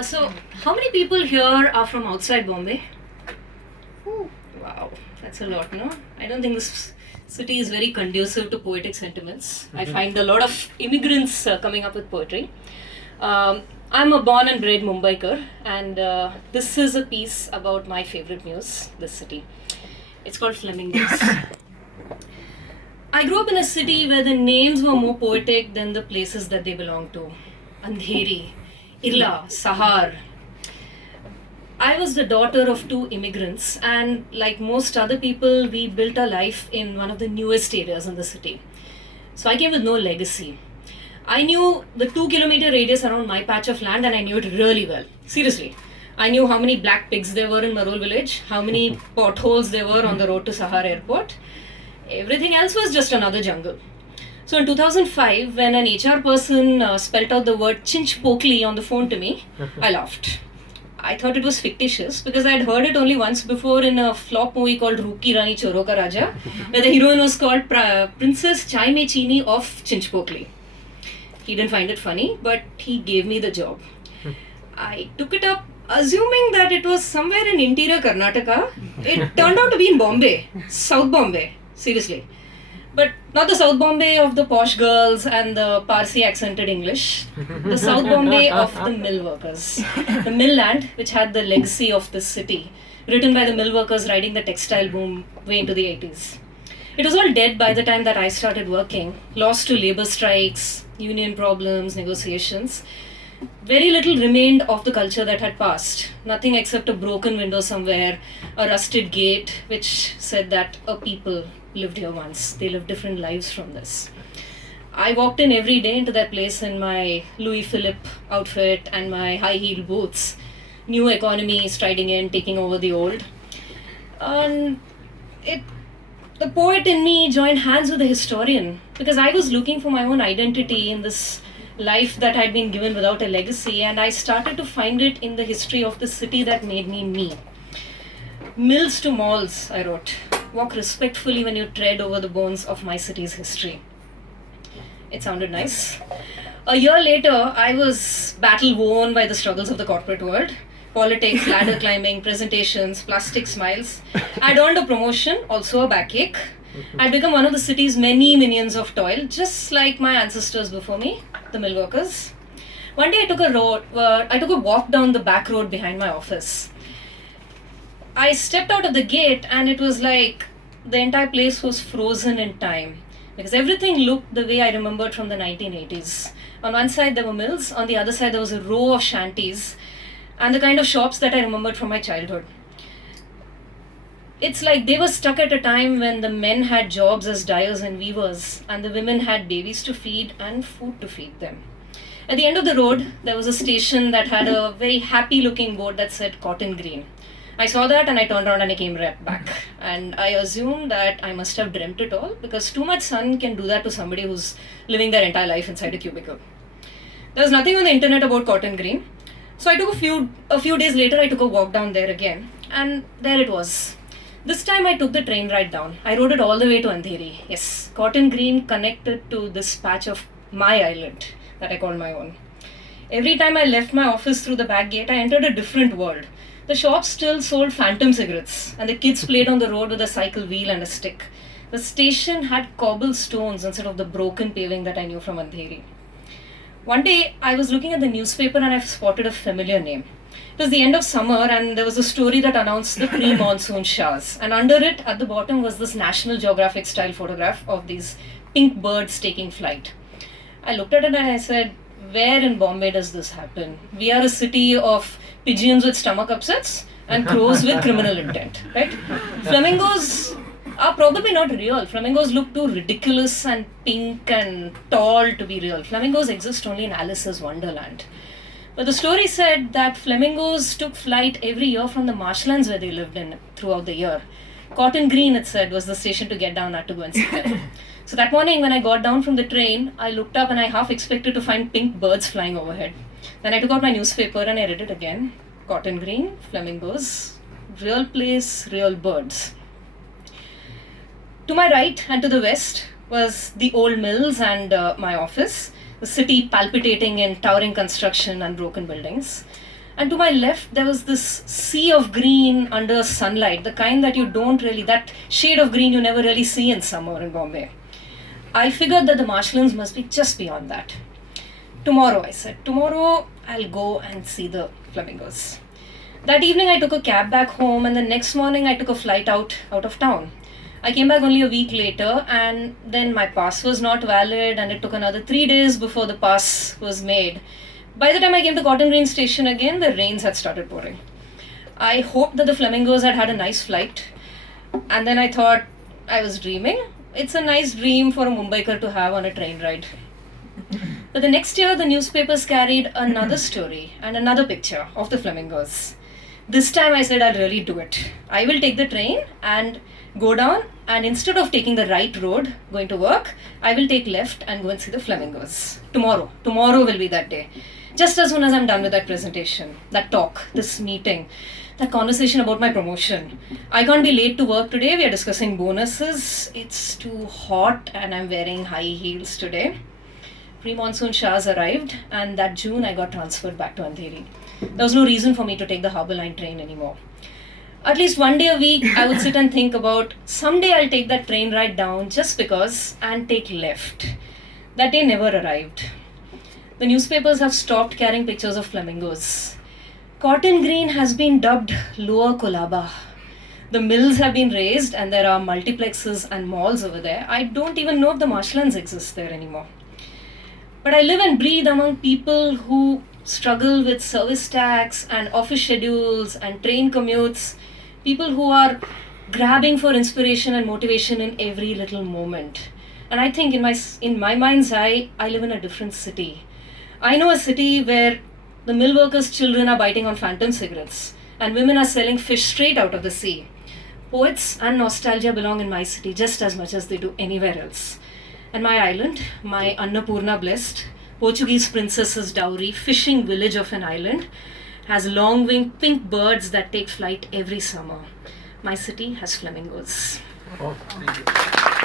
So, how many people here are from outside Bombay? Wow, that's a lot, no? I don't think this city is very conducive to poetic sentiments. I find a lot of immigrants coming up with poetry. I'm a born and bred Mumbaiker, and this is a piece about my favorite muse, this city. It's called Flamingos. I grew up in a city where the names were more poetic than the places that they belong to. Andheri, Irla, Sahar. I was the daughter of two immigrants, and like most other people, we built our life in one of the newest areas in the city. So I came with no legacy. I knew the 2 kilometer radius around my patch of land, and I knew it really well. Seriously. I knew how many black pigs there were in Marol village, how many potholes there were on the road to Sahar airport. Everything else was just another jungle. So in 2005, when an HR person spelt out the word Chinch Pokli on the phone to me, I laughed. I thought it was fictitious because I had heard it only once before in a flop movie called Ruki Rani Choro Ka Raja, where the heroine was called Princess Chai Me Chini of Chinch Pokli. He didn't find it funny, but he gave me the job. I took it up assuming that it was somewhere in interior Karnataka. It turned out to be in Bombay, South Bombay. Seriously. But not the South Bombay of the posh girls and the Parsi accented English. The South Bombay of the mill workers. The mill land, which had the legacy of this city, written by the mill workers riding the textile boom way into the 80s. It was all dead by the time that I started working, lost to labor strikes, union problems, negotiations. Very little remained of the culture that had passed. Nothing except a broken window somewhere, a rusted gate which said that a people lived here once. They lived different lives from this. I walked in every day into that place in my Louis Philippe outfit and my high heel boots. New economy striding in, taking over the old. And the poet in me joined hands with the historian because I was looking for my own identity in this life that had been given without a legacy, and I started to find it in the history of the city that made me me. Mills to malls, I wrote. Walk respectfully when you tread over the bones of my city's history. It sounded nice. A year later, I was battle worn by the struggles of the corporate world. Politics, ladder climbing, presentations, plastic smiles. I'd earned a promotion, also a backache. I'd become one of the city's many minions of toil, just like my ancestors before me, the mill workers. One day I took a walk down the back road behind my office. I stepped out of the gate and it was like the entire place was frozen in time because everything looked the way I remembered from the 1980s. On one side there were mills, on the other side there was a row of shanties and the kind of shops that I remembered from my childhood. It's like they were stuck at a time when the men had jobs as dyers and weavers and the women had babies to feed and food to feed them. At the end of the road, there was a station that had a very happy looking board that said Cotton Green. I saw that and I turned around and I came right back. And I assumed that I must have dreamt it all because too much sun can do that to somebody who's living their entire life inside a cubicle. There was nothing on the internet about Cotton Green. So I took a few days later, I took a walk down there again. And there it was. This time I took the train ride down. I rode it all the way to Andheri. Yes, Cotton Green connected to this patch of my island that I called my own. Every time I left my office through the back gate, I entered a different world. The shop still sold phantom cigarettes, and the kids played on the road with a cycle wheel and a stick. The station had cobblestones instead of the broken paving that I knew from Andheri. One day, I was looking at the newspaper and I spotted a familiar name. It was the end of summer and there was a story that announced the pre-monsoon showers. And under it, at the bottom, was this National Geographic style photograph of these pink birds taking flight. I looked at it and I said, where in Bombay does this happen? We are a city of pigeons with stomach upsets and crows with criminal intent, right? Flamingos are probably not real. Flamingos look too ridiculous and pink and tall to be real. Flamingos exist only in Alice's Wonderland. But the story said that flamingos took flight every year from the marshlands where they lived in throughout the year. Cotton Green, it said, was the station to get down at to go and see them. So that morning when I got down from the train, I looked up and I half expected to find pink birds flying overhead. Then I took out my newspaper and I read it again. Cotton Green, flamingos, real place, real birds. To my right and to the west was the old mills and my office. the city palpitating in towering construction and broken buildings. And to my left, there was this sea of green under sunlight, the kind that you don't really, that shade of green you never really see in summer in Bombay. I figured that the marshlands must be just beyond that. Tomorrow, I said, tomorrow I'll go and see the flamingos. That evening, I took a cab back home, and the next morning, I took a flight out of town. I came back only a week later, and then my pass was not valid, and it took another 3 days before the pass was made. By the time I came to Cotton Green Station again, the rains had started pouring. I hoped that the flamingos had had a nice flight, and then I thought I was dreaming. It's a nice dream for a Mumbaikar to have on a train ride. But the next year, the newspapers carried another story and another picture of the flamingos. This time I said, I'll really do it. I will take the train and go down, and instead of taking the right road going to work, I will take left and go and see the flamingos. Tomorrow will be that day. Just as soon as I'm done with that presentation, that talk, this meeting, that conversation about my promotion. I can't be late to work today. We are discussing bonuses. It's too hot and I'm wearing high heels today. Pre-monsoon showers arrived, and that June I got transferred back to Andheri. There was no reason for me to take the Harbour Line train anymore. At least one day a week, I would sit and think about, someday I'll take that train ride down just because and take left. That day never arrived. The newspapers have stopped carrying pictures of flamingos. Cotton Green has been dubbed Lower Colaba. The mills have been raised and there are multiplexes and malls over there. I don't even know if the marshlands exist there anymore. But I live and breathe among people who struggle with service tax and office schedules and train commutes. People who are grabbing for inspiration and motivation in every little moment. And I think in my mind's eye, I live in a different city. I know a city where the mill workers' children are biting on phantom cigarettes and women are selling fish straight out of the sea. Poets and nostalgia belong in my city just as much as they do anywhere else. And my island, my Annapurna blessed, Portuguese princess's dowry, fishing village of an island, has long-winged pink birds that take flight every summer. My city has flamingos. Oh, thank you.